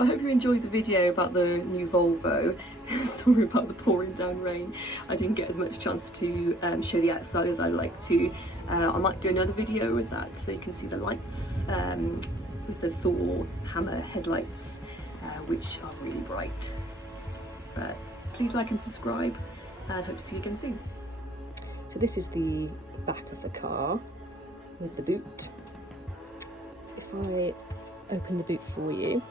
Well, I hope you enjoyed the video about the new Volvo. Sorry about the pouring down rain. I didn't get as much chance to show the outside as I'd like to. I might do another video with that so you can see the lights with the Thor hammer headlights, which are really bright. But please like and subscribe, and hope to see you again soon. So this is the back of the car with the boot. If I open the boot for you,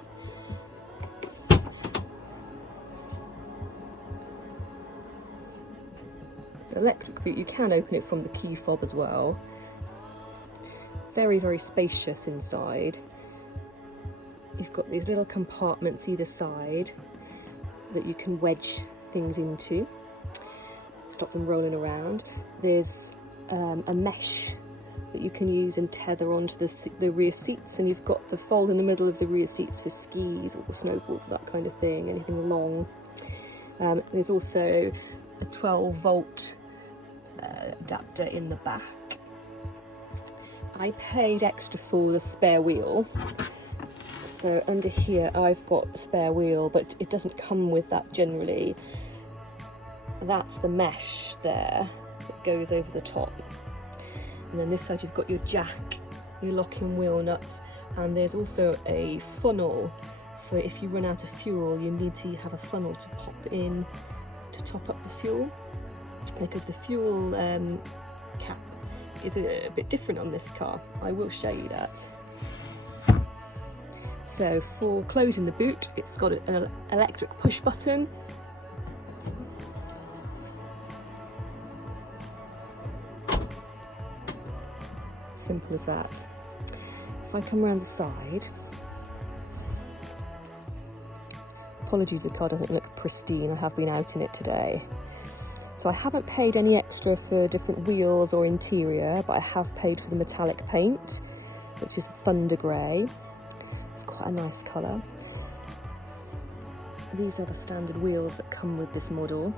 it's an electric boot. You can open it from the key fob as well. Very, very spacious inside. You've got these little compartments either side that you can wedge things into, stop them rolling around. There's a mesh that you can use and tether onto the rear seats, and you've got the fold in the middle of the rear seats for skis or snowboards, that kind of thing, anything long. There's also a 12-volt adapter in the back. I paid extra for the spare wheel, so under here I've got a spare wheel, but it doesn't come with that generally. That's the mesh there that goes over the top. And then this side you've got your jack, your locking wheel nut, and there's also a funnel for if you run out of fuel, you need to have a funnel to pop in to top up the fuel, because the fuel cap is a bit different on this car. I will show you that. So for closing the boot, it's got an electric push button. Simple as that. If I come around the side, apologies, the car doesn't look pristine. I have been out in it today. So I haven't paid any extra for different wheels or interior, but I have paid for the metallic paint, which is Thunder Grey. It's quite a nice colour. These are the standard wheels that come with this model.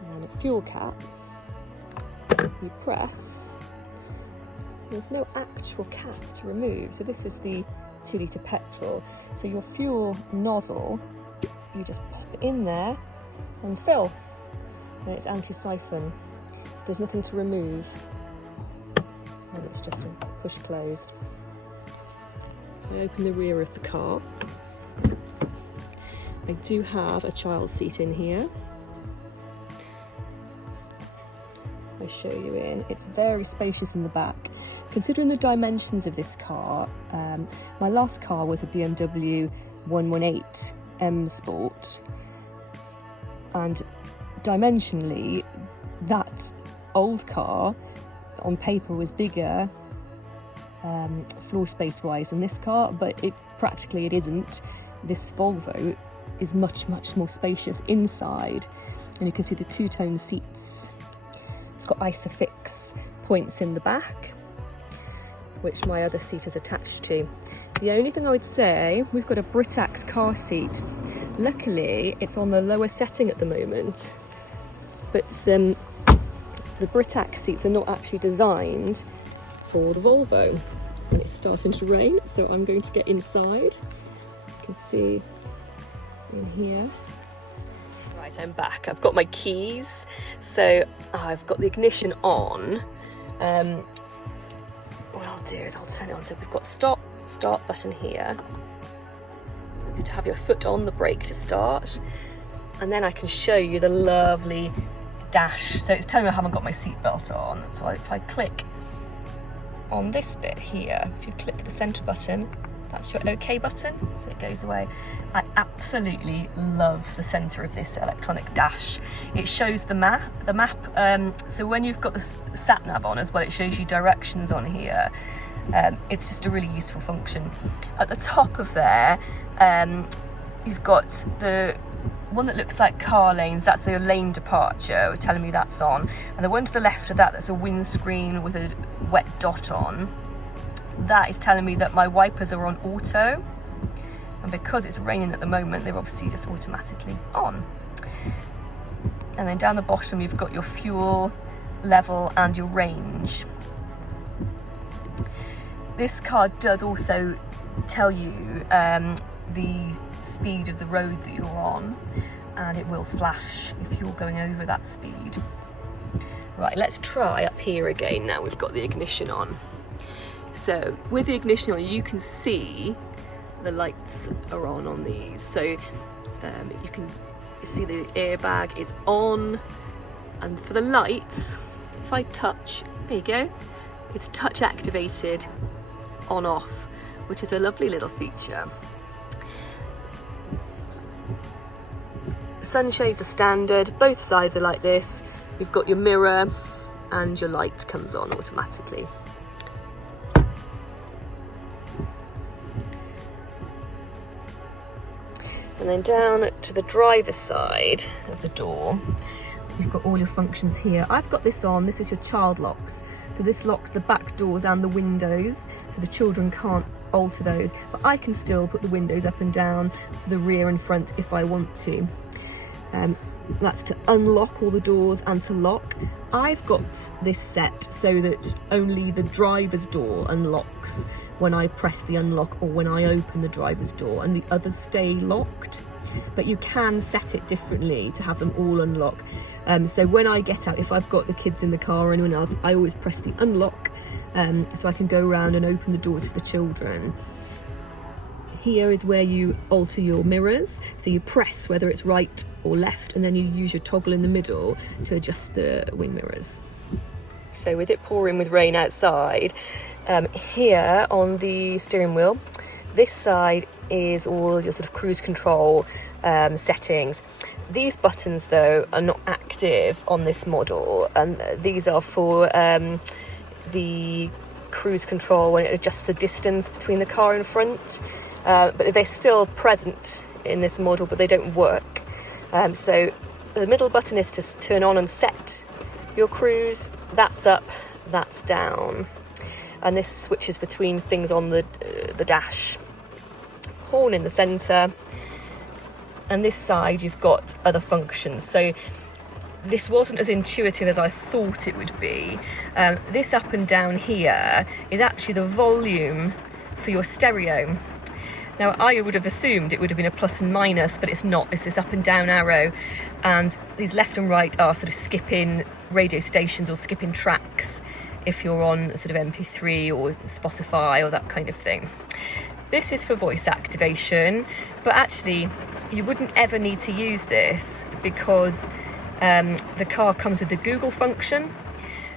And then a fuel cap. You press, there's no actual cap to remove, so this is the 2 litre petrol. So your fuel nozzle, you just pop it in there and fill, and it's anti-siphon, so there's nothing to remove, and it's just a push closed. If I open the rear of the car, I do have a child seat in here. I show you in. It's very spacious in the back. Considering the dimensions of this car, my last car was a BMW 118 M Sport, and dimensionally that old car on paper was bigger floor space wise than this car, but practically it isn't. This Volvo is much more spacious inside, and you can see the two-tone seats. It's got Isofix points in the back, which my other seat is attached to. The only thing I would say, we've got a Britax car seat. Luckily, it's on the lower setting at the moment, but the Britax seats are not actually designed for the Volvo. And it's starting to rain, so I'm going to get inside. You can see in here. Right, I'm back. I've got my keys, so I've got the ignition on. What I'll do is I'll turn it on. So we've got start button here. You have your foot on the brake to start, and then I can show you the lovely dash. So it's telling me I haven't got my seatbelt on. So if I click on this bit here, if you click the centre button, that's your OK button, so it goes away. I absolutely love the centre of this electronic dash. It shows the map. So when you've got the sat nav on as well, it shows you directions on here. It's just a really useful function. At the top of there, you've got the one that looks like car lanes. That's the lane departure, telling me that's on. And the one to the left of that, that's a windscreen with a wet dot on. That is telling me that my wipers are on auto, and because it's raining at the moment, they're obviously just automatically on. And then down the bottom you've got your fuel level and your range. This car does also tell you the speed of the road that you're on, and it will flash if you're going over that speed. Right, let's try up here again now we've got the ignition on. So with the ignition on, you can see the lights are on these. So you can see the airbag is on, and for the lights, if I touch, there you go, it's touch activated on off, which is a lovely little feature. Sunshades are standard, both sides are like this. You've got your mirror and your light comes on automatically. And then down to the driver's side of the door, you've got all your functions here. I've got this on, this is your child locks. So this locks the back doors and the windows, so the children can't alter those, but I can still put the windows up and down for the rear and front if I want to. That's to unlock all the doors and to lock. I've got this set so that only the driver's door unlocks when I press the unlock or when I open the driver's door, and the others stay locked. But you can set it differently to have them all unlock. So when I get out, if I've got the kids in the car or anyone else, I always press the unlock so I can go around and open the doors for the children. Here is where you alter your mirrors. So you press whether it's right or left, and then you use your toggle in the middle to adjust the wing mirrors. So with it pouring with rain outside, here on the steering wheel, this side is all your sort of cruise control settings. These buttons though are not active on this model, and these are for the cruise control when it adjusts the distance between the car in front. But they're still present in this model, but they don't work. So the middle button is to turn on and set your cruise. That's up, that's down. And this switches between things on the dash. Horn in the centre. And this side you've got other functions. So this wasn't as intuitive as I thought it would be. This up and down here is actually the volume for your stereo. Now, I would have assumed it would have been a plus and minus, but it's not. It's this up and down arrow, and these left and right are sort of skipping radio stations or skipping tracks if you're on sort of MP3 or Spotify or that kind of thing. This is for voice activation, but actually you wouldn't ever need to use this because the car comes with the Google function.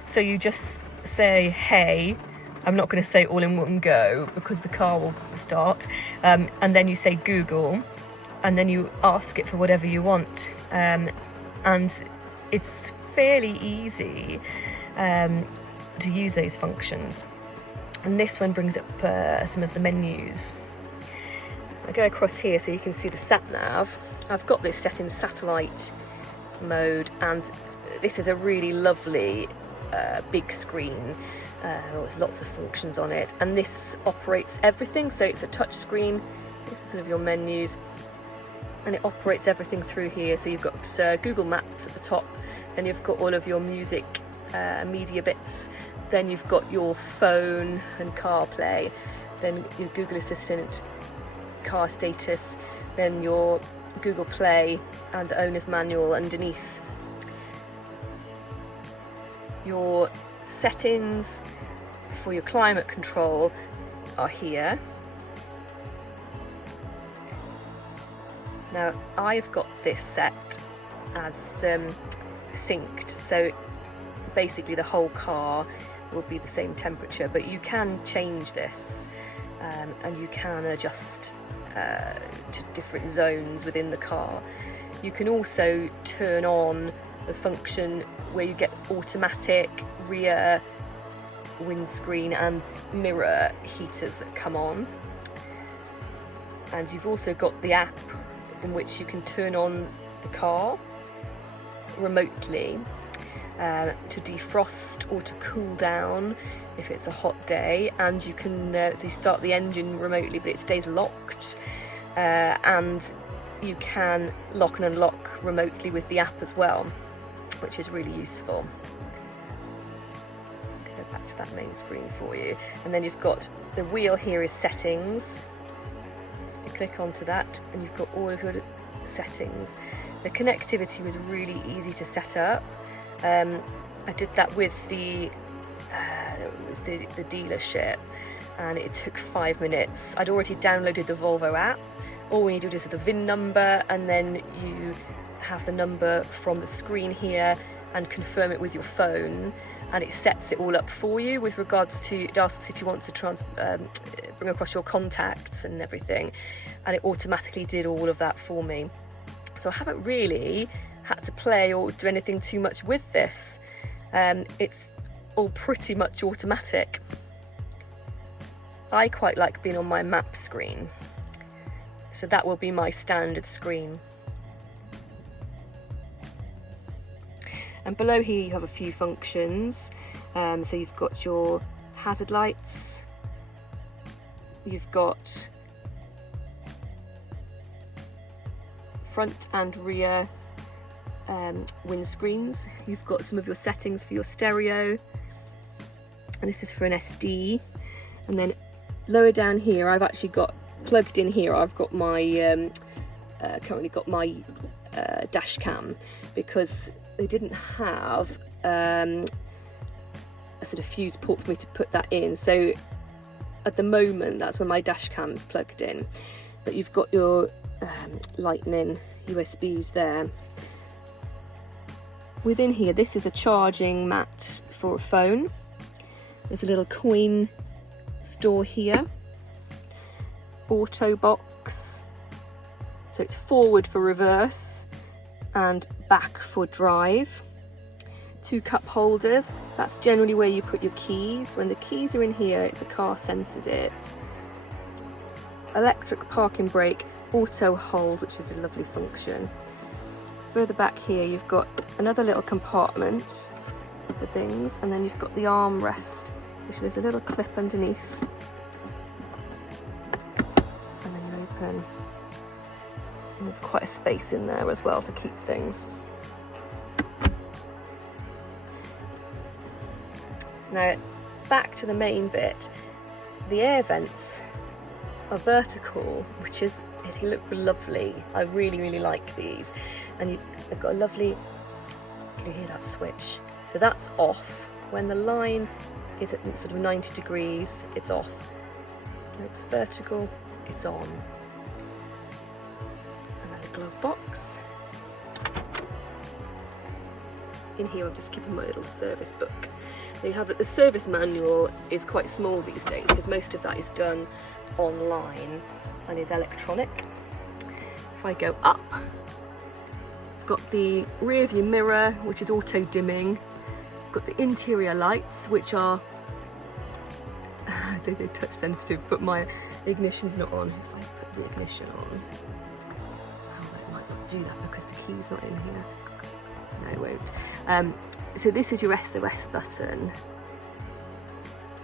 So you just say, hey, I'm not going to say all in one go because the car will start, and then you say Google, and then you ask it for whatever you want, and it's fairly easy to use those functions. And this one brings up some of the menus. I go across here so you can see the sat nav. I've got this set in satellite mode, and this is a really lovely big screen with lots of functions on it, and this operates everything. So it's a touch screen. This is sort of your menus, and it operates everything through here. So you've got Google Maps at the top, and you've got all of your music media bits, then you've got your phone and CarPlay, then your Google Assistant, car status, then your Google Play and the owner's manual underneath. Your settings for your climate control are here. Now I've got this set as synced, so basically the whole car will be the same temperature, but you can change this and you can adjust to different zones within the car. You can also turn on the function where you get automatic rear windscreen and mirror heaters that come on, and you've also got the app in which you can turn on the car remotely to defrost or to cool down if it's a hot day, and you can so you start the engine remotely but it stays locked, and you can lock and unlock remotely with the app as well, which is really useful. Go back to that main screen for you. And then you've got the wheel here is settings. You click onto that and you've got all of your settings. The connectivity was really easy to set up. I did that with the dealership and it took 5 minutes. I'd already downloaded the Volvo app. All we need to do is the VIN number, and then you have the number from the screen here and confirm it with your phone, and it sets it all up for you with regards to, it asks if you want to bring across your contacts and everything, and it automatically did all of that for me. So I haven't really had to play or do anything too much with this. It's all pretty much automatic. I quite like being on my map screen, so that will be my standard screen. And below here you have a few functions. So you've got your hazard lights, you've got front and rear windscreens, you've got some of your settings for your stereo, and this is for an SD. And then lower down here I've actually got plugged in here, I've got my currently got my dash cam, because they didn't have a sort of fuse port for me to put that in, so at the moment that's where my dash cam's plugged in. But you've got your lightning USBs there. Within here, this is a charging mat for a phone. There's a little coin store here. Auto box, so it's forward for reverse and back for drive. 2 cup holders, that's generally where you put your keys. When the keys are in here, the car senses it. Electric parking brake, auto hold, which is a lovely function. Further back here you've got another little compartment for things, and then you've got the armrest, which there's a little clip underneath, and then you open, and there's quite a space in there as well to keep things. Now back to the main bit, the air vents are vertical, which is, they look lovely. I really like these, and they've got a lovely, can you hear that switch? So that's off. When the line is at sort of 90 degrees, it's off. When it's vertical, it's on. And then the glove box. In here I'm just keeping my little service book. They have that the service manual is quite small these days because most of that is done online and is electronic. If I go up, I've got the rear view mirror, which is auto dimming. I've got the interior lights, which are they're touch sensitive, but my ignition's not on. If I put the ignition on, oh, it might not do that because the key's not in here. No, it won't. So this is your SOS button.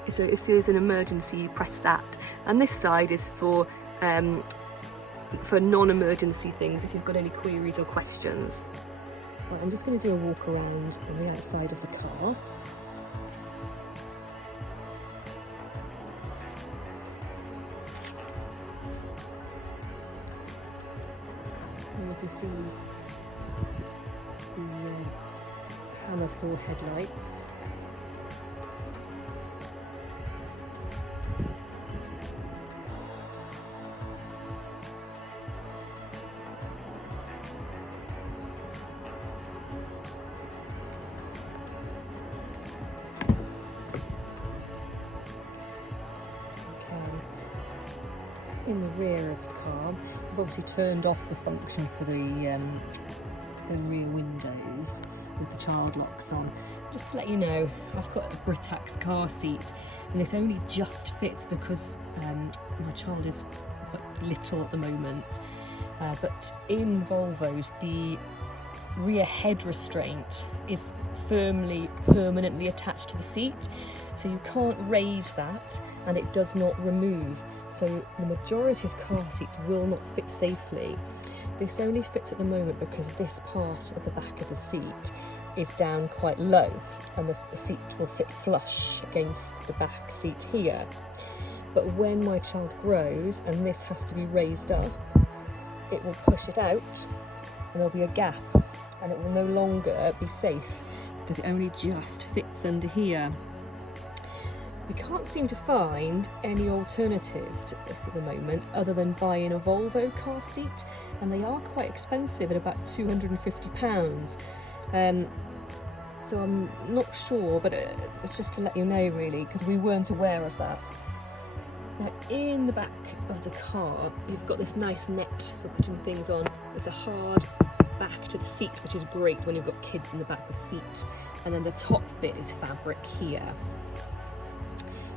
So if there's an emergency, you press that. And this side is for non-emergency things, if you've got any queries or questions. Right, I'm just going to do a walk around on the outside of the car. And you can see the hammer Thor headlights. In the rear of the car, I've obviously turned off the function for the rear windows with the child locks on. Just to let you know, I've got a Britax car seat, and this only just fits because my child is quite little at the moment. But in Volvos, the rear head restraint is firmly, permanently attached to the seat, so you can't raise that, and it does not remove. So the majority of car seats will not fit safely. This only fits at the moment because this part of the back of the seat is down quite low, and the seat will sit flush against the back seat here. But when my child grows and this has to be raised up, it will push it out and there'll be a gap, and it will no longer be safe because it only just fits under here. We can't seem to find any alternative to this at the moment other than buying a Volvo car seat, and they are quite expensive at about £250. So I'm not sure, but it's just to let you know really, because we weren't aware of that. Now in the back of the car you've got this nice net for putting things on. It's a hard back to the seat, which is great when you've got kids in the back with feet, and then the top bit is fabric here.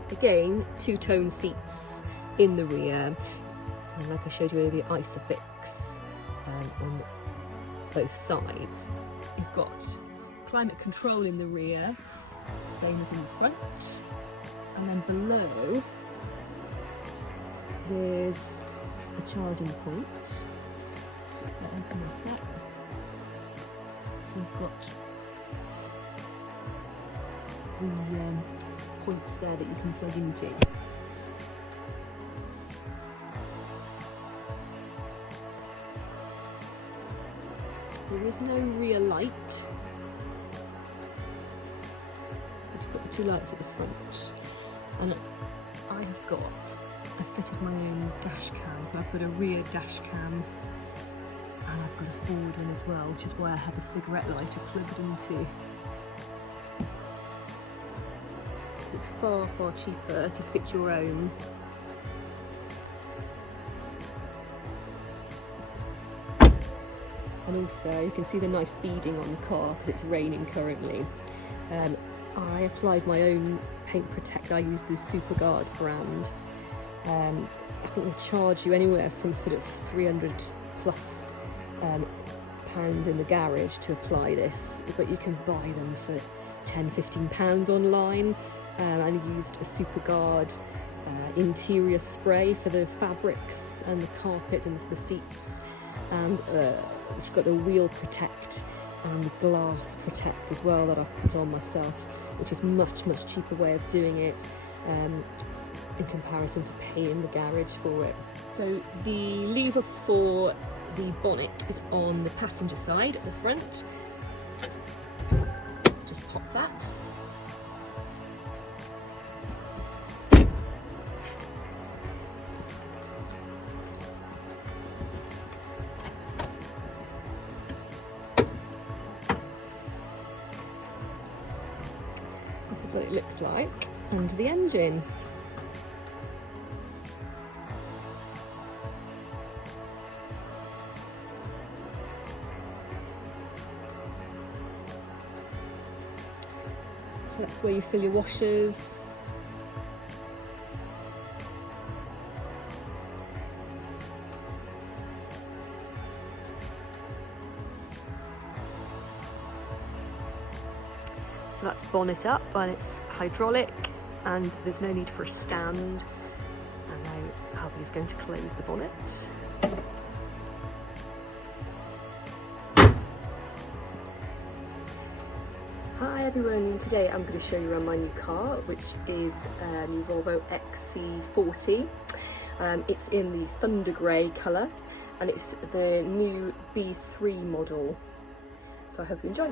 Again, two-tone seats in the rear, and like I showed you the Isofix on both sides. You've got climate control in the rear, same as in the front, and then below there's a charging point. Open that up. So we've got the points there that you can plug into. There is no rear light, but you've got the two lights at the front, and I've fitted my own dash cam, so I've got a rear dash cam and I've got a forward one as well, which is why I have a cigarette lighter plugged into. It's far, far cheaper to fit your own. And also you can see the nice beading on the car because it's raining currently. I applied my own paint protect. I use the Superguard brand. I think they'll charge you anywhere from sort of 300 plus pounds in the garage to apply this, but you can buy them for £10–15 online. And I used a Superguard interior spray for the fabrics and the carpet and the seats, and we've got the wheel protect and the glass protect as well that I've put on myself, which is much cheaper way of doing it in comparison to paying the garage for it. So the lever for the bonnet is on the passenger side at the front. Just pop that. This is what it looks like under the engine. So that's where you fill your washers. So that's bonnet up, and it's hydraulic, and there's no need for a stand. And now Albie's going to close the bonnet. Hi everyone, today I'm going to show you around my new car, which is a new Volvo XC40. It's in the Thunder Grey colour, and it's the new B3 model. So I hope you enjoy.